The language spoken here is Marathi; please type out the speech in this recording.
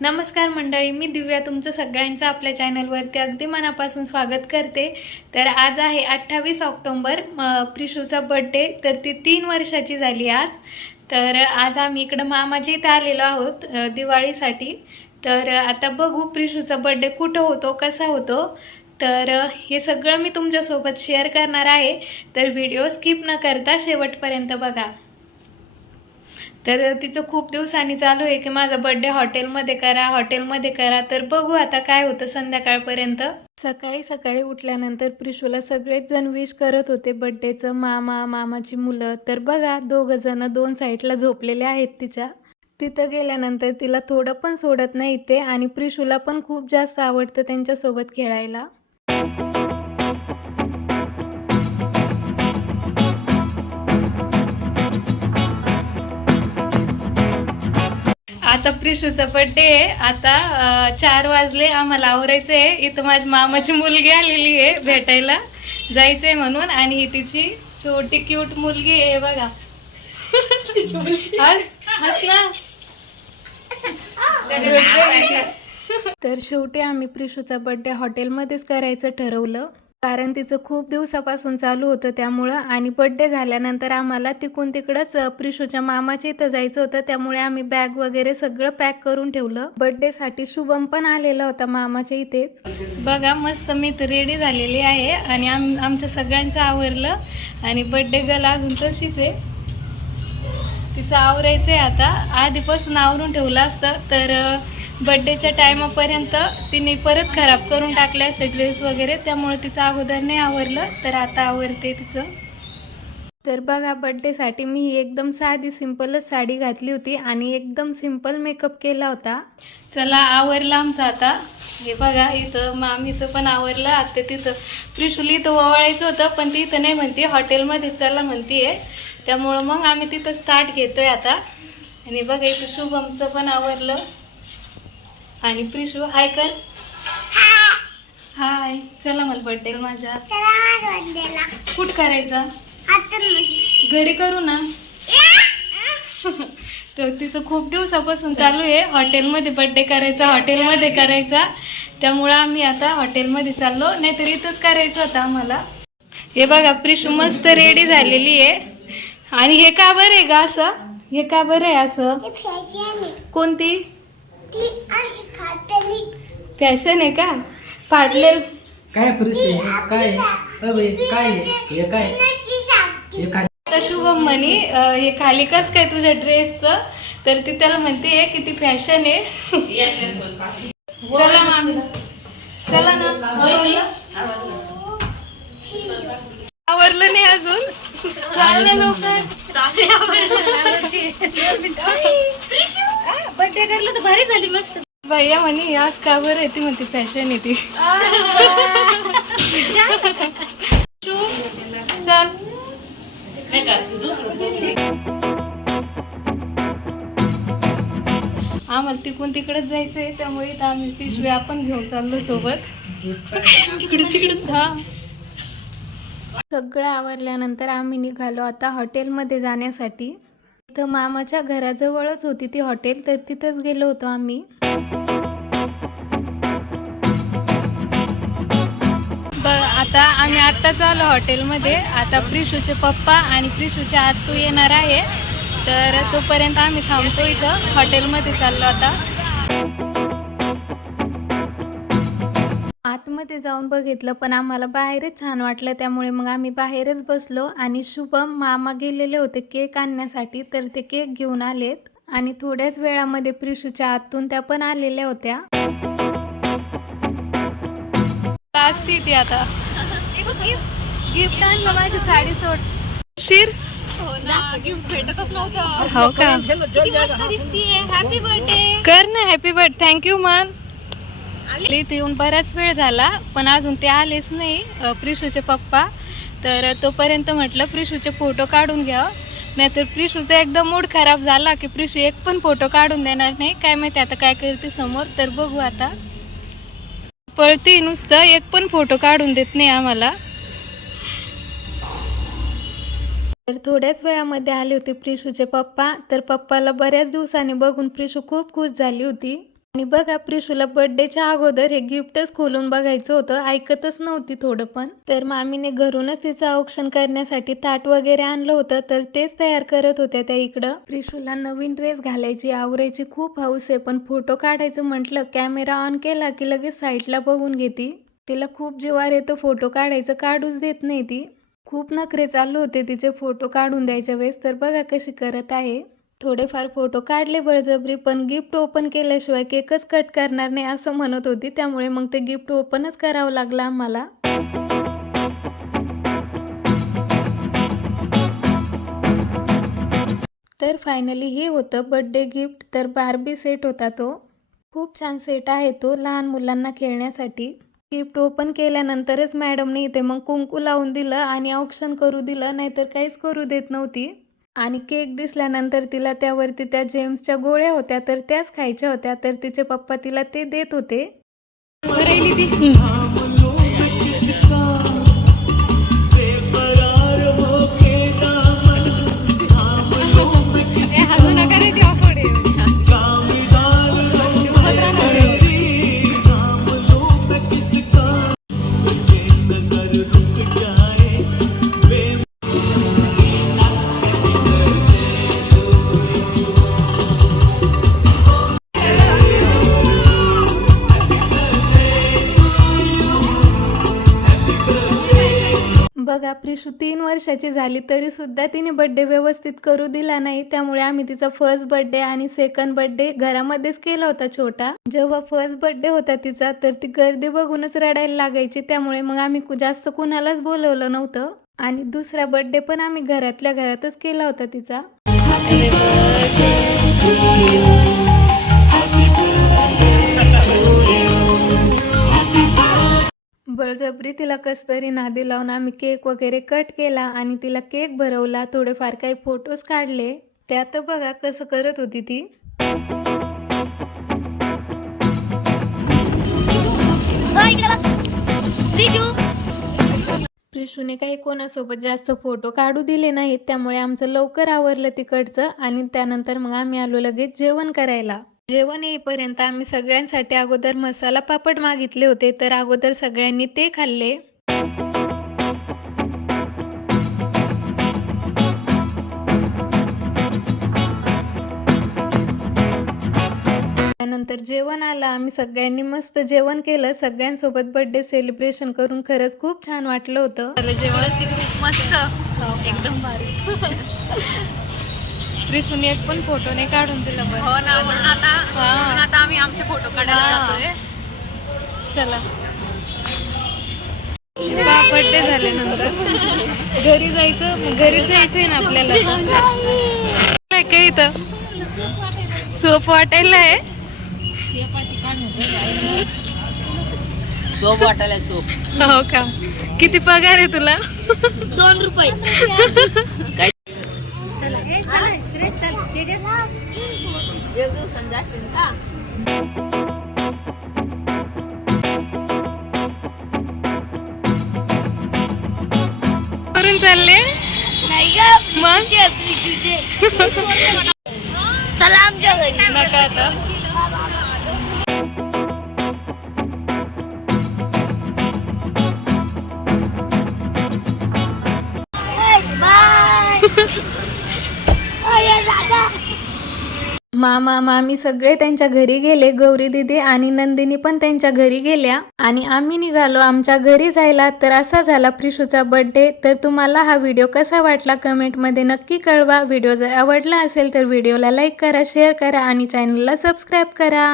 नमस्कार मंडळी मी दिव्या तुमचं सगळ्यांचं आपल्या चॅनलवरती अगदी मनापासून स्वागत करते. तर आज आहे अठ्ठावीस ऑक्टोंबर म, प्रिशूचा बड्डे तर ती तीन वर्षाची झाली आज. तर आज आम्ही इकडं मामाच्या इथं आलेलो आहोत दिवाळीसाठी. तर आता बघू प्रिशूचा बड्डे कुठं होतो कसा होतो. तर हे सगळं मी तुमच्यासोबत शेअर करणार आहे. तर व्हिडिओ स्किप न करता शेवटपर्यंत बघा. तर तिचं खूप दिवसांनी चालू आहे की माझा बर्थडे हॉटेलमध्ये करा हॉटेलमध्ये करा. तर बघू आता काय होतं संध्याकाळपर्यंत. सकाळी सकाळी उठल्यानंतर प्रिशूला सगळेच जण विश करत होते बड्डेचं मामा मामाची मुलं. तर बघा दोघं जण दोन साईडला झोपलेले आहेत तिच्या. तिथं गेल्यानंतर तिला थोडं पण सोडत नाही ते आणि प्रिशूला पण खूप जास्त आवडतं त्यांच्यासोबत खेळायला. आता प्रिशूचा बड्डे आहे. आता चार वाजले आम्हाला आवरायचं आहे इथं माझी मामाची मुलगी आलेली आहे भेटायला. जायचंय म्हणून आणि ही तिची छोटी क्यूट मुलगी आहे. बघा. हस हस ना. तर शेवटी आम्ही प्रिशूचा बड्डे हॉटेलमध्येच करायचं ठरवलं. कारण तिचं खूप दिवसापासून चालू होतं त्यामुळं आणि बड्डे झाल्यानंतर आम्हाला तिकून तिकडंच प्रिशूच्या मामाच्या इथं जायचं होतं. त्यामुळे आम्ही बॅग वगैरे सगळं पॅक करून ठेवलं. बड्डेसाठी शुभम पण आलेला होता मामाच्या इथेच. बघा मस्त मी तर रेडी झालेली आहे आणि आम आमच्या सगळ्यांचं आवरलं आणि बड्डे गर्ल अजून तशीच आहे. तिचं आवरायचं आहे आता. आधीपासून आवरून ठेवलं असतं तर बड्डेच्या टायमापर्यंत तिने परत खराब करून टाकले असते ड्रेस वगैरे त्यामुळे तिचं अगोदर नाही आवरलं तर आता आवरते तिचं. तर बघा बड्डेसाठी मी एकदम साधी सिंपलच साडी घातली होती आणि एकदम सिंपल मेकअप केला होता. चला आवरलं आमचं आता. हे बघा इथं मामीचं पण आवरलं आता तिथं त्रिशुली इथं ओवाळायचं होतं पण ती इथं नाही म्हणते हॉटेलमध्ये चला म्हणतीये. त्यामुळं मग आम्ही तिथं स्टार्ट घेतोय आता. आणि बघा इथं शुभमचं पण आवरलं. आणि प्रिशू हाय कर. हाय. चला मला बर्थडे माझ्या. कुठ करायचा? घरी करू ना. तर तिचं खूप दिवसापासून चालू आहे. हॉटेलमध्ये बर्थडे करायचा हॉटेलमध्ये करायचा. त्यामुळं आम्ही आता हॉटेलमध्ये चाललो. नाहीतर इथंच करायचं होतं आम्हाला. हे बघा प्रिशू मस्त रेडी झालेली आहे. आणि हे का बरं आहे का असं? हे का बरं आहे असं? कोणती? फॅशन आहे का? फाटले काय परिस्थिती? काय? अबे काय हे काय? हे काय? आता शुभम म्हणे अं, हे खाली कस काय तुझ्या ड्रेसचं तर ती त्याला म्हणते किती फॅशन आहे. चला मामी चला ना. आवरलं? आवरलं नाही अजून? चालले लवकर. बर्थडे करलं तर भारी झाली मस्त. भैया म्हणे आज का बरं आहे ती म्हणते फॅशन आहे ती. शू, चल. आम्हाला तिकून तिकडेच जायचंय त्यामुळे इथं आम्ही पिशवी आपण घेऊन चाललो सोबत. तिकडे तिकडेच हा. सगळं आवरल्यानंतर आम्ही निघालो आता हॉटेलमध्ये जाण्यासाठी. इथं मामाच्या घराजवळच होती ती हॉटेल तर तिथंच गेलो होतो आम्ही. बघ आता आम्ही आत्ताच आलो हॉटेलमध्ये. आता प्रिशूचे पप्पा आणि प्रिशूच्या आत तू येणार आहे. तर तोपर्यंत आम्ही थांबतो इथं. हॉटेलमध्ये चाललो आता. आतमध्ये जाऊन बघितलं पण आम्हाला बाहेरच छान वाटलं. त्यामुळे मग आम्ही बाहेरच बसलो आणि शुभम मामा गेलेले होते केक आणण्यासाठी तर ते केक घेऊन आलेत. आणि थोड्याच वेळामध्ये प्रिशूच्या आतून त्या पण आलेल्या होत्या. असती ती आता. गिफ्ट आणलं. माझी साडी सोड. शिर गिफ्ट भेटतच नव्हतं. हो का? बर्थडे कर ना हॅपी बर्थ थँक्यू मन इथे येऊन बराच वेळ झाला पण अजून ते आलेच नाही प्रिशूचे पप्पा. तर तोपर्यंत म्हटलं प्रिशूचे फोटो काढून घ्या नाहीतर प्रिशूचा एकदम मूड खराब झाला की प्रिशू एक पण फोटो काढून देणार नाही. काय माहिती आता काय करते समोर तर बघू आता. पळते नुसतं एक पण फोटो काढून देत नाही आम्हाला. तर थोड्याच वेळामध्ये आले होते प्रिशूचे पप्पा. तर पप्पाला बऱ्याच दिवसांनी बघून प्रिशू खूप खुश झाली होती. आणि बघा प्रिशूला बर्थडेच्या अगोदर हे गिफ्टच खोलून बघायचं होतं. ऐकतच नव्हती थोडं पण. तर मामीने घरूनच तिचं औक्षण करण्यासाठी ताट वगैरे आणलं होतं. तर तेच तयार करत होत्या त्या इकडं. प्रिशूला नवीन ड्रेस घालायची आवरायची खूप हौस आहे. पण फोटो काढायचं म्हटलं कॅमेरा ऑन केला की लगेच साईडला बघून घेती. तिला खूप जिवार येतो फोटो काढायचं काढूच देत नाही ती. खूप नखरे चालू होते तिचे फोटो काढून द्यायच्या वेळेस. तर बघा कशी करत आहे. थोडेफार फोटो काढले बळजबरी पण गिफ्ट ओपन केल्याशिवाय केकच कट करणार नाही असं म्हणत होती. त्यामुळे मग ते गिफ्ट ओपनच करावं लागलं आम्हाला. तर फायनली हे होतं बड्डे गिफ्ट तर बार्बी सेट होता तो. खूप छान सेट आहे तो लहान मुलांना खेळण्यासाठी. गिफ्ट ओपन केल्यानंतरच मॅडमने इथे मग कुंकू लावून दिलं आणि औक्षण करू दिलं नाहीतर काहीच करू देत नव्हती. आणि केक दिसल्यानंतर तिला त्यावरती त्या जेम्सच्या गोळ्या होत्या तर त्याच खायच्या होत्या तर तिचे पप्पा तिला ते देत होते. बघा प्रिशू तीन वर्षाची झाली तरी सुद्धा तिने बड्डे व्यवस्थित करू दिला नाही. त्यामुळे आम्ही तिचा फर्स्ट बर्थडे आणि सेकंड बर्थडे घरामध्येच केला होता छोटा. जेव्हा फर्स्ट बर्थडे होता तिचा तर ती गर्दी बघूनच रडायला लागायची. त्यामुळे मग आम्ही जास्त कुणालाच बोलवलं नव्हतं. आणि दुसरा बर्थडे पण आम्ही घरातल्या घरातच केला होता तिचा. बळजबरी तिला कस तरी नादी लावून आम्ही केक वगैरे कट केला आणि तिला केक भरवला. थोडेफार काही फोटोज काढले. ते आता बघा कसं करत होती ती. प्रिशूने काही कोणासोबत जास्त फोटो काढू दिले नाहीत. त्यामुळे आमचं लवकर आवरलं तिकडचं आणि त्यानंतर मग आम्ही आलो लगेच जेवण करायला. जेवण येईपर्यंत आम्ही सगळ्यांसाठी अगोदर मसाला पापड मागितले होते तर अगोदर सगळ्यांनी ते खाल्ले. त्यानंतर जेवण आलं आम्ही सगळ्यांनी मस्त जेवण केलं. सगळ्यांसोबत बर्थडे सेलिब्रेशन करून खरंच खूप छान वाटलं होतं. जेवण. मस्त. एकदम त्रिशून एक पण फोटो नाही काढून दिला बरं हो ना म्हणून आता म्हणून आता आम्ही आमचे फोटो काढायला हा. जातोय. चला. बर्थडे झाल्यानंतर घरी जायचं मग घरीच जायचंय ना आपल्याला. काय काय इथं? सोप वाटायला आहे. सोप वाटायला सोप. हो का? किती पगार आहे तुला? दोन रुपये. करून चालले? मग? चला आमच्या घरी. नका आता. मामा मामी सगळे त्यांच्या घरी गेले गौरी दिदी आणि नंदिनी पण त्यांच्या घरी गेल्या आणि आम्ही निघालो आमच्या घरी जायला. तर असा झाला प्रिशूचा बर्थडे तर तुम्हाला हा व्हिडिओ कसा वाटला कमेंटमध्ये नक्की कळवा. व्हिडिओ जर आवडला असेल तर व्हिडिओला लाईक करा शेअर करा आणि चॅनलला सबस्क्राईब करा.